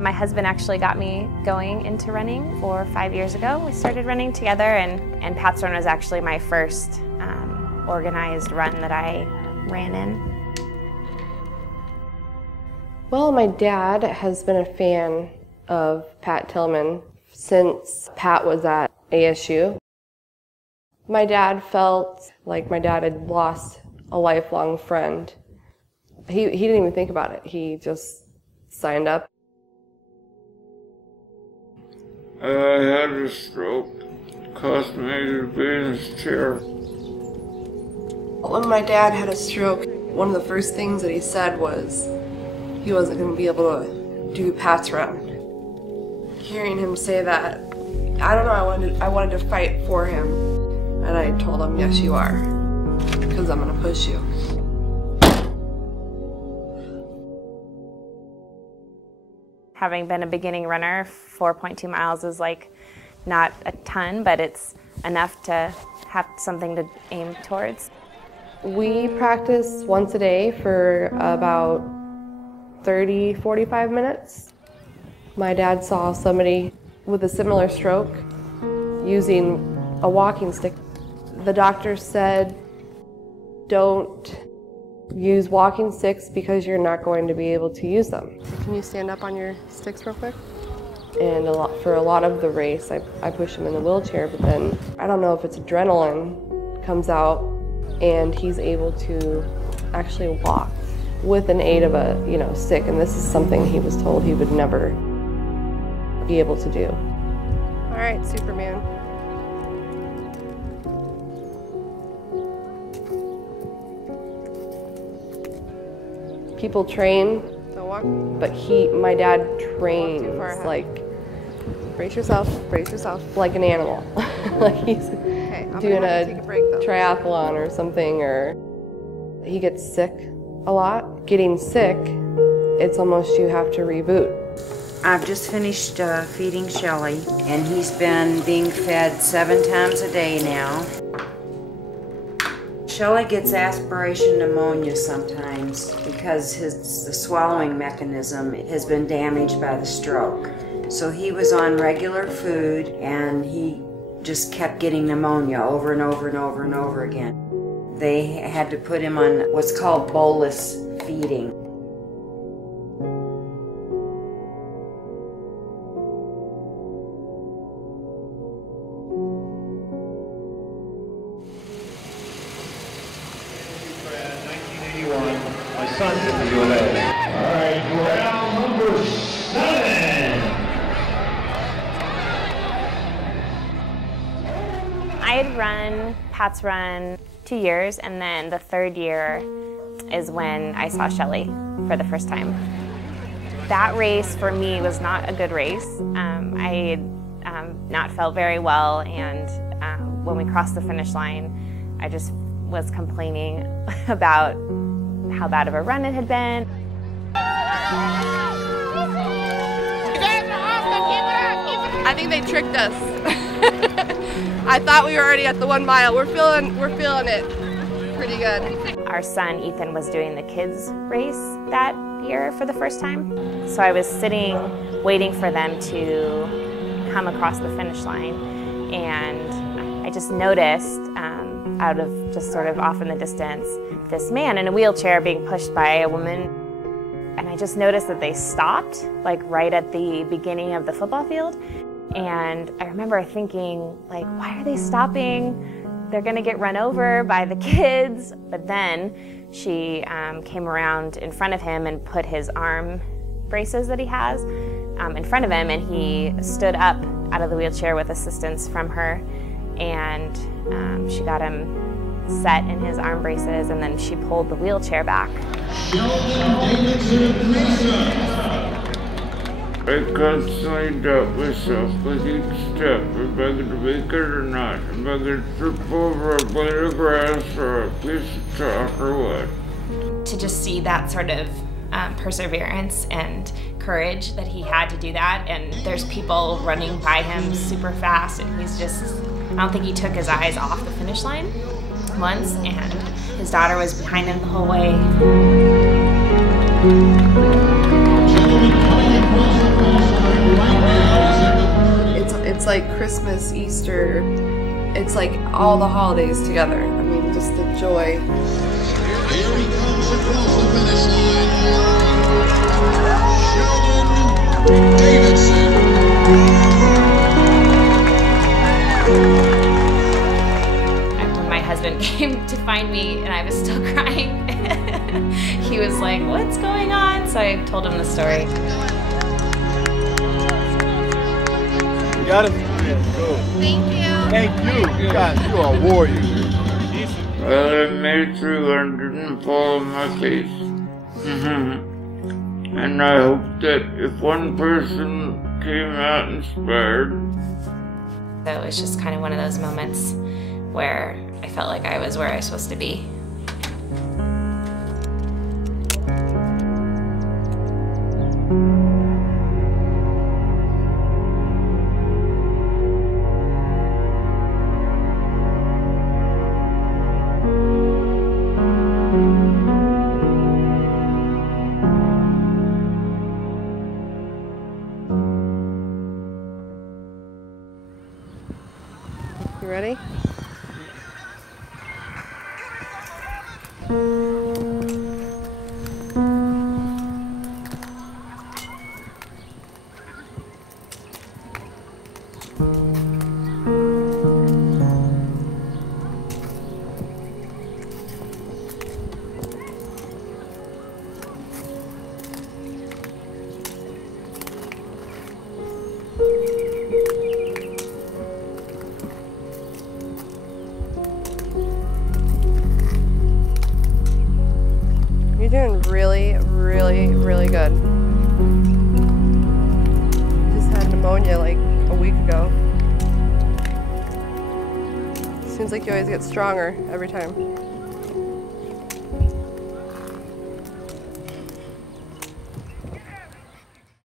My husband actually got me going into running 4 or 5 years ago. We started running together, and Pat's Run was actually my first organized run that I ran in. Well, my dad has been a fan of Pat Tillman since Pat was at ASU. My dad felt like my dad had lost a lifelong friend. He didn't even think about it. He just signed up. I had a stroke. It cost me to be in his chair. When my dad had a stroke, one of the first things that he said was he wasn't going to be able to do Pat's Run. Hearing him say that, I don't know, I wanted to fight for him. And I told him, yes, you are, because I'm going to push you. Having been a beginning runner, 4.2 miles is like not a ton, but it's enough to have something to aim towards. We practice once a day for about 30, 45 minutes. My dad saw somebody with a similar stroke using a walking stick. The doctor said, don't use walking sticks because you're not going to be able to use them. Can you stand up on your sticks real quick? And for a lot of the race, I push him in the wheelchair, but then I don't know if it's adrenaline comes out and he's able to actually walk with an aid of a stick, and this is something he was told he would never be able to do. All right, Superman. People train, but my dad trains like, brace yourself, like an animal. Like he's doing a triathlon or something, or he gets sick a lot. Getting sick, it's almost you have to reboot. I've just finished feeding Shelly, and he's been being fed 7 times a day now. Shelly gets aspiration pneumonia sometimes because the swallowing mechanism has been damaged by the stroke. So he was on regular food and he just kept getting pneumonia over and over and over and over again. They had to put him on what's called bolus feeding. My son's in the ULA. All right, round number 7. I had run Pat's Run 2 years, and then the 3rd year is when I saw Shelly for the first time. That race for me was not a good race. I had not felt very well, and when we crossed the finish line, I just was complaining about how bad of a run it had been. I think they tricked us. I thought we were already at the 1 mile. We're feeling it pretty good. Our son Ethan was doing the kids race that year for the first time. So I was sitting waiting for them to come across the finish line, and I just noticed out of just sort of off in the distance this man in a wheelchair being pushed by a woman, and I just noticed that they stopped like right at the beginning of the football field. And I remember thinking, like, why are they stopping? They're gonna get run over by the kids. But then she came around in front of him and put his arm braces that he has in front of him, and he stood up out of the wheelchair with assistance from her, and she got him set in his arm braces, and then she pulled the wheelchair back. I constantly doubt myself with each step, if I could make it or not, if I could trip over a blade of grass or a piece of chalk or what. To just see that sort of perseverance and courage that he had to do that, and there's people running by him super fast, and he's just, I don't think he took his eyes off the finish line once, and his daughter was behind him the whole way. It's like Christmas, Easter. It's like all the holidays together. I mean, just the joy. Here he comes across the finish line. Sheldon Davidson. When my husband came to find me and I was still crying, he was like, "What's going on?" So I told him the story. You got it? Yeah, go. Thank you. Thank you. God, you are a warrior. Well, I made it through and didn't fall on my face. And I hope that if one person came out inspired. So it was just kind of one of those moments where I felt like I was where I was supposed to be. You ready? You're doing really, really, really good. Just had pneumonia like a week ago. Seems like you always get stronger every time.